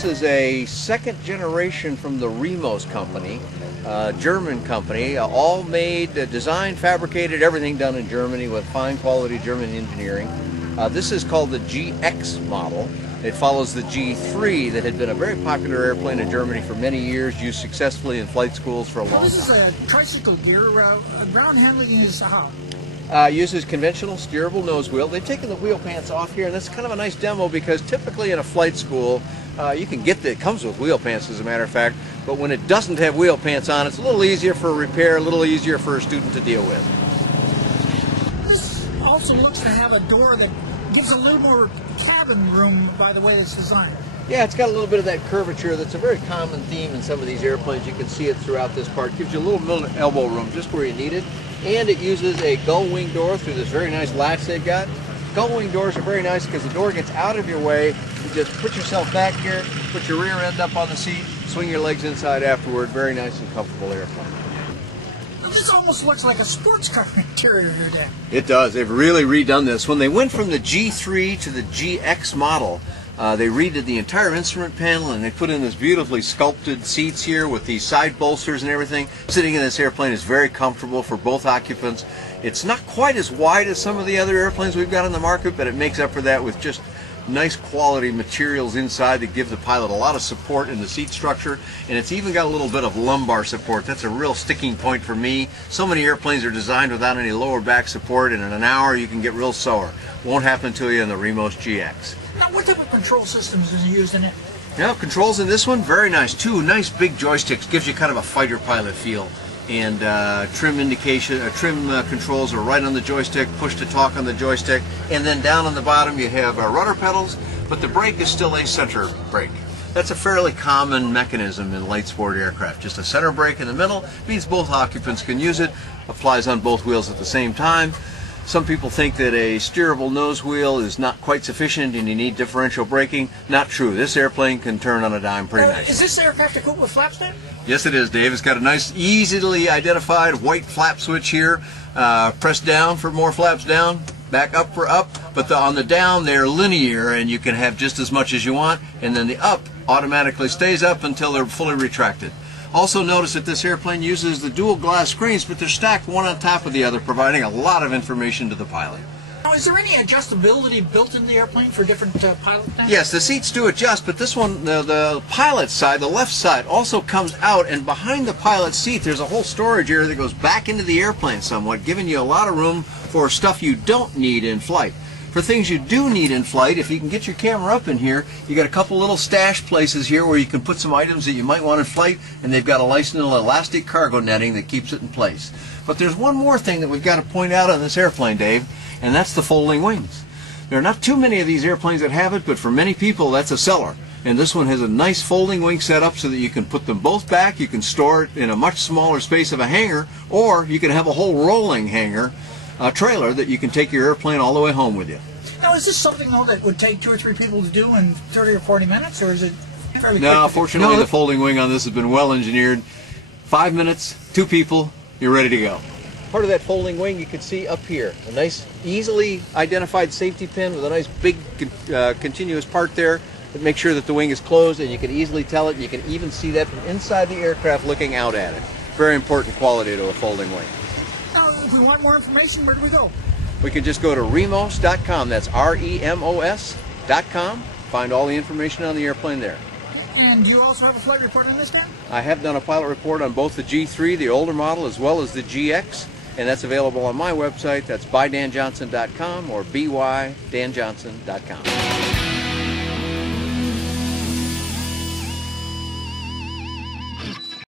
This is a second generation from the Remos company, German company, all made, designed, fabricated, everything done in Germany with fine quality German engineering. This is called the GX model. It follows the G3 that had been a very popular airplane in Germany for many years, used successfully in flight schools for a long time. This is a tricycle gear. Ground handling is how? Uses conventional steerable nose wheel. They've taken the wheel pants off here, and that's kind of a nice demo because typically in a flight school, you can get it comes with wheel pants as a matter of fact, but when it doesn't have wheel pants on, it's a little easier for repair, a little easier for a student to deal with. This also looks to have a door that gives a little more cabin room by the way it's designed. Yeah, it's got a little bit of that curvature that's a very common theme in some of these airplanes. You can see it throughout this part. It gives you a little elbow room just where you need it. And it uses a gull wing door through this very nice latch they've got. Gull wing doors are very nice because the door gets out of your way. You just put yourself back here, put your rear end up on the seat, swing your legs inside afterward. Very nice and comfortable airplane. This almost looks like a sports car interior here, Dan. It does. They've really redone this. When they went from the G3 to the GX model, they redid the entire instrument panel and they put in this beautifully sculpted seats here with these side bolsters and everything. Sitting in this airplane is very comfortable for both occupants. It's not quite as wide as some of the other airplanes we've got on the market, but it makes up for that with just nice quality materials inside that give the pilot a lot of support in the seat structure, and it's even got a little bit of lumbar support. That's a real sticking point for me. So many airplanes are designed without any lower back support, and in an hour you can get real sore. Won't happen to you in the Remos GX. Now, what type of control systems is used in it? Now, controls in this one, very nice. Two nice big joysticks, gives you kind of a fighter pilot feel. And trim controls are right on the joystick, push to talk on the joystick, and then down on the bottom you have rudder pedals, but the brake is still a center brake. That's a fairly common mechanism in light sport aircraft. Just a center brake in the middle means both occupants can use it, applies on both wheels at the same time. Some people think that a steerable nose wheel is not quite sufficient and you need differential braking. Not true. This airplane can turn on a dime pretty nicely. Is this aircraft equipped with flaps, Dan? Yes, it is, Dave. It's got a nice, easily identified white flap switch here. Press down for more flaps down, back up for up. But on the down, they're linear and you can have just as much as you want. And then the up automatically stays up until they're fully retracted. Also notice that this airplane uses the dual glass screens, but they're stacked one on top of the other, providing a lot of information to the pilot. Now, is there any adjustability built in the airplane for different pilot things? Yes, the seats do adjust, but this one, the pilot's side, the left side, also comes out, and behind the pilot's seat there's a whole storage area that goes back into the airplane somewhat, giving you a lot of room for stuff you don't need in flight. For things you do need in flight, if you can get your camera up in here, you got a couple little stash places here where you can put some items that you might want in flight, and they've got a nice little elastic cargo netting that keeps it in place. But there's one more thing that we've got to point out on this airplane, Dave, and that's the folding wings. There are not too many of these airplanes that have it, but for many people that's a seller. And this one has a nice folding wing setup so that you can put them both back, you can store it in a much smaller space of a hangar, or you can have a whole rolling hangar trailer that you can take your airplane all the way home with you. Now, is this something, though, that would take 2 or 3 people to do in 30 or 40 minutes, or is it fairly quick? No, fortunately the folding wing on this has been well engineered. 5 minutes, 2 people, you're ready to go. Part of that folding wing you can see up here. A nice, easily identified safety pin with a nice big continuous part there that makes sure that the wing is closed, and you can easily tell it. You can even see that from inside the aircraft looking out at it. Very important quality to a folding wing. Now, if we want more information, where do we go? We can just go to remos.com. That's REMOS.com. Find all the information on the airplane there. And do you also have a flight report on this, Dan? I have done a pilot report on both the G3, the older model, as well as the GX, and that's available on my website. That's bydanjohnson.com or bydanjohnson.com.